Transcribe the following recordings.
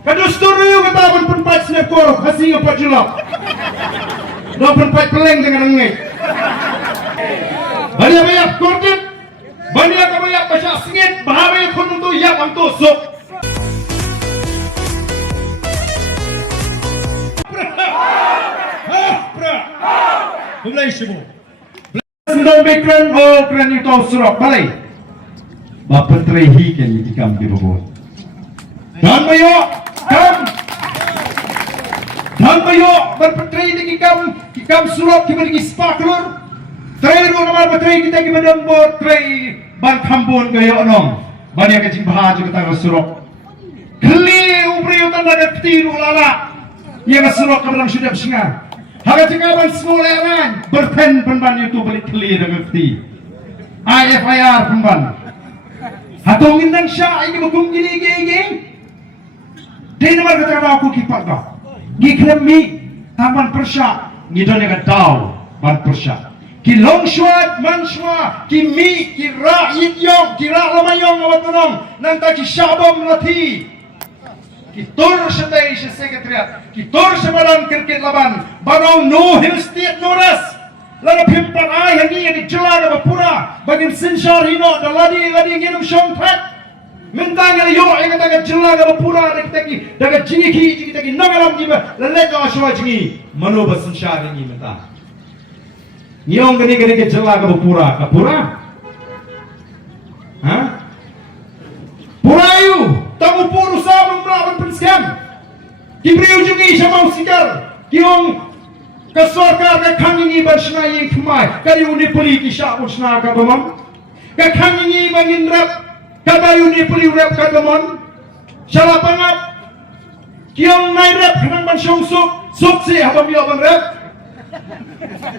Kadusturiyo kata penpat snapkor kasih apa julak. Dua penpat peleng dengan ngek. Banyak korjet. Banyak baca sengit bahaya kun untuk yap ang tusuk. Mulai semua. Sendong bekran kran itu surok balai. Bapak terehi kan dikam di bawah. Dan bayo berpetri di kikam surok kibagi spaklur. Tray ro naman patray kita kibadang bot tray ban kambon kayo anong. Banyak kecing bahaja kita surok. Kali upri utan ada tiru lala. Yang surok kabang sudah singa. Haga cikaban semula yaran berpen penban itu balik kali dengan ti. IFIR penban. Hatong indang siya ini magkong gini. Di naman kata aku kipat ka. Giklem mi taman persya ngidon yang daw ban persya. Ki longshwad manshwa ki mi ki ra yidyong ki ra lamayong awat nong nang ta ki syabam lati. Ki tur setay sa sekretariat ki tur sa badan kirkit laban banong no hilstiat noras. Lala pimpan ay hani yang dijelaga bapura bagin sinsyar hino daladi nginum syongpat. Mentang yo ay kata jelaga bapura daga jiniki jiki nagalam giba lalet aswa jingi manoba sinsyar ini mentang. Nyong gani ke jelaga bapura kapura. Hah? Purayu tamu puru sabung melawan pensiam. Kibriu jungi sama usikar. Kiong kasorkar ka khangingi barsna yeng khmai kari uni puli ki sha usna ka bamam ka khangingi bangin rap kadayu ni puli rap ka bamam shala pangat kiong nai rap khanang ban sungsuk suksi habam yo ban rap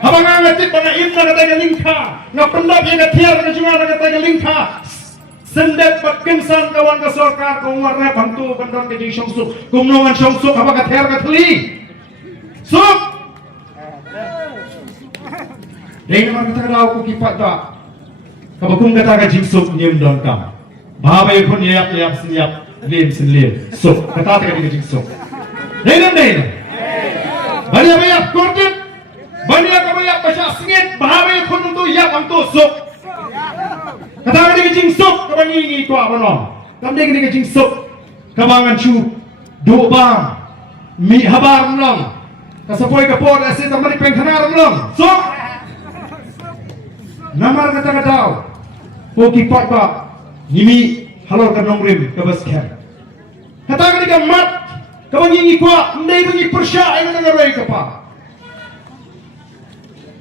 habang angatit bana imna ka taga lingkha na pendap yang tiar ka junga ka taga lingkha sendet patkinsan kawan ka sorkar ko warna bantu bandon ka jing sungsuk kumnongan sungsuk habang ka tiar ka tli suk. Dahil naman kita kataw ko kipat ta. Kabakung kata ka jingsok niyem doon kam. Bahabay ko niyap siniyap lim sin lim. Sok kata ka di jingsok. Dahil. Banyak korjet. Banyak baca sengit. Bahabay ko nung to yap ang tusok. Kata ka di jingsok kabangingi ko abanom. Kamde ka di jingsok kabangan chu doba mi habar lang. Kasapoy ka po kasi tamani pengkanaram lang. Sok. Namar kata poki patba nimi halor kanong rim kabaskan kata ka mat kabangingi kwa ndai bangi persya ay nangaroy ka pa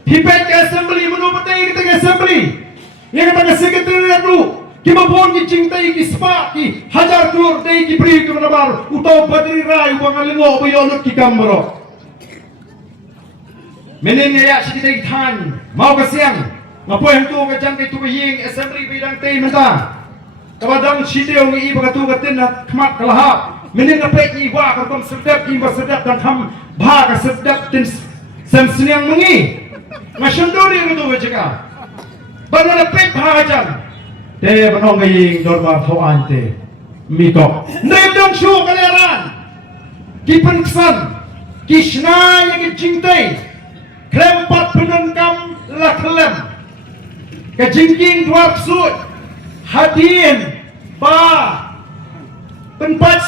hipet ka assembly manupatay kita ka assembly yang kata ka sekretariat lu kimabon ki cingtay ki spa ki hajar klur day ki pri ki manabar utaw badri ray wangalingo bayolot ki kambro menen ya sikitay tan mau ka siang Mapoy ang tuwa dyan kay tuwihing assembly bidang tayo mata. Kawadang sitiyo ng iba katugatin na kamat kalahap. Minin na pek ni iwa katong sedap iba sedap dan ham baga sedap din semsiniang mengi. Masyandori ang tuwa jika. Bano na pek baga dyan. Te banong ngaying normal ho ante. Mito. Ndayim dong siyo kaliaran. Kipanksan. Kishnay ang ijingtay. Krempat penungkam laklem. Kejingking dua sud hadin ba penpat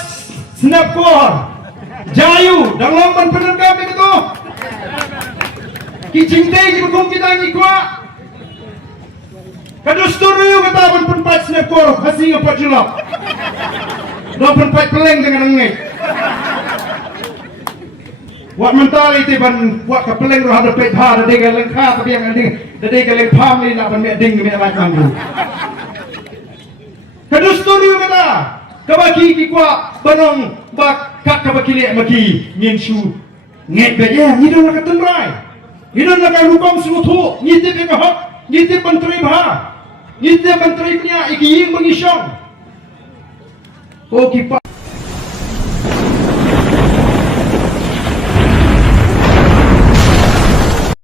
snapkor jayu dalam penegak itu kijingtay kibukong kita ngikwa kadusturiyo kata penpat snapkor kasih apa julak dalam penpat peleng dengan ngek Wak mentari itu ban wak kapeleng roh ada pet ha ada dega lengkap tapi yang ada dega lengkap ni nak ban meding ni nak manggu. Kadusturi kata kabaki kikwa banong bak kak kabaki le maki nyensu nget be ya ngidon nak tenrai. Ngidon nak rupam sutu ngitip ke hok ngitip menteri bah. Ngitip menteri punya ikiying mengisyong. Oh kipa